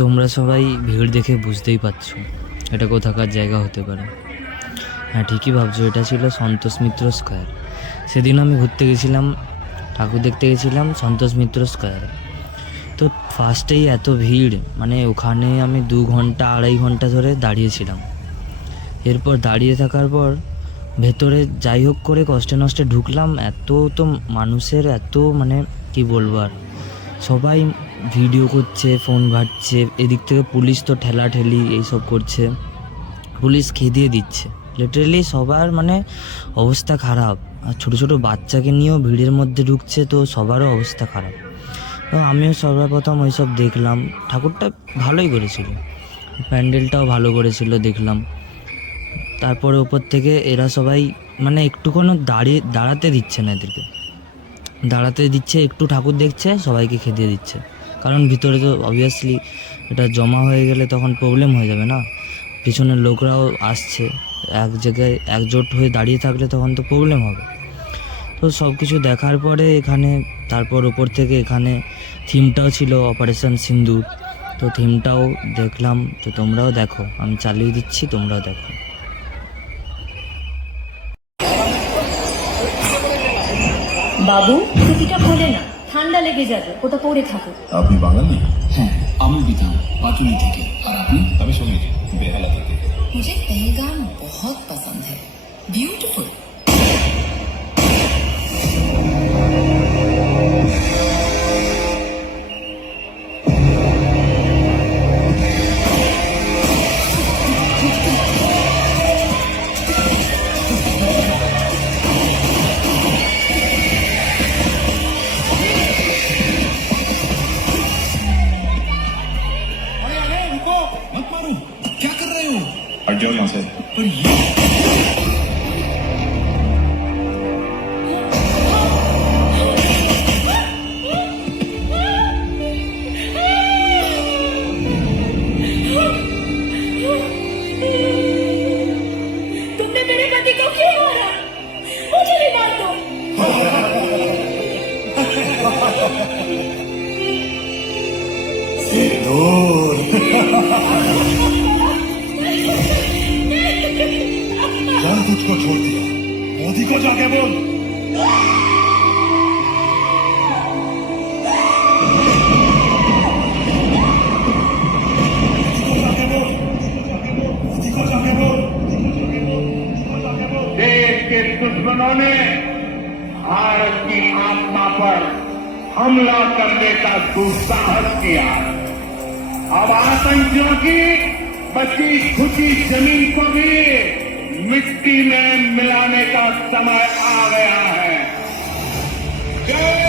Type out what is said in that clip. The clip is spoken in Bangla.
তোমরা সবাই ভিড় দেখে বুঝতেই পারছো এটা কোথাকার জায়গা হতে পারে। হ্যাঁ, ঠিকই ভাবছো, এটা ছিল সন্তোষ মিত্র স্কোয়ার। সেদিন আমি ঘুরতে গেছিলাম, ঠাকুর দেখতে গেছিলাম সন্তোষ মিত্র স্কোয়ারে। তো ফার্স্টেই এত ভিড়, মানে ওখানে আমি 2-2.5 ঘন্টা ধরে দাঁড়িয়েছিলাম। এরপর দাঁড়িয়ে থাকার পর ভেতরে যাই হোক করে কষ্টে নষ্টে ঢুকলাম। এত তো মানুষের এত, মানে কি বলবো আর, সবাই ভিডিও করছে, ফোন ঘাঁটছে, এদিক থেকে পুলিশ তো ঠেলাঠেলি এইসব করছে, পুলিশ খেদিয়ে দিচ্ছে লিটারেলি। সবার মানে অবস্থা খারাপ, আর ছোটো ছোটো বাচ্চাকে নিয়েও ভিড়ের মধ্যে ঢুকছে, তো সবারও অবস্থা খারাপ। তো আমিও সর্বপ্রথম ওইসব দেখলাম। ঠাকুরটা ভালোই করেছিল, প্যান্ডেলটাও ভালো করেছিল দেখলাম। তারপরে ওপর থেকে এরা সবাই মানে একটুখানি দাঁড়াতে দিচ্ছে না, এদেরকে দাঁড়াতে দিচ্ছে, একটু ঠাকুর দেখছে, সবাইকে খেদিয়ে দিচ্ছে। কারণ ভিতরে তো অবভিয়াসলি এটা জমা হয়ে গেলে তখন প্রবলেম হয়ে যাবে না, পিছনের লোকরাও আসছে, এক জায়গায় একজোট হয়ে দাঁড়িয়ে থাকলে তখন তো প্রবলেম হবে। তো সব কিছু দেখার পরে এখানে তারপর ওপর থেকে এখানে থিমটাও ছিল অপারেশন সিন্দুর, তো থিমটাও দেখলাম। তো তোমরাও দেখো, আমি চালিয়ে দিচ্ছি, তোমরাও দেখো। বাবু, টুপিটা খোলে না, ঠান্ডা লেগে যাবে, ওটা পরে থাকো। আপনি বাঙালি? হ্যাঁ, আমি বিধান পাটুলি থেকে। আর আপনি? আমি সমীর, বেহালা থেকে। मुझे पहलगाम बहुत पसंद है, ब्यूटीफुल। मत मारो, क्या कर रहे हो? हट जाओ यहाँ से। पर ये तुमने मेरे पति को क्यों मारा? मुझे भी मार दो। जान तुझको छोड़ दिया, मोदी को जाके बोल। मोदी को जाके बोल। देश के दुश्मनों ने भारत की आत्मा पर हमला करने का दुस्साहस किया। अब आतंकियों की बची खुची जमीन को भी मिट्टी में मिलाने का समय आ गया है। जय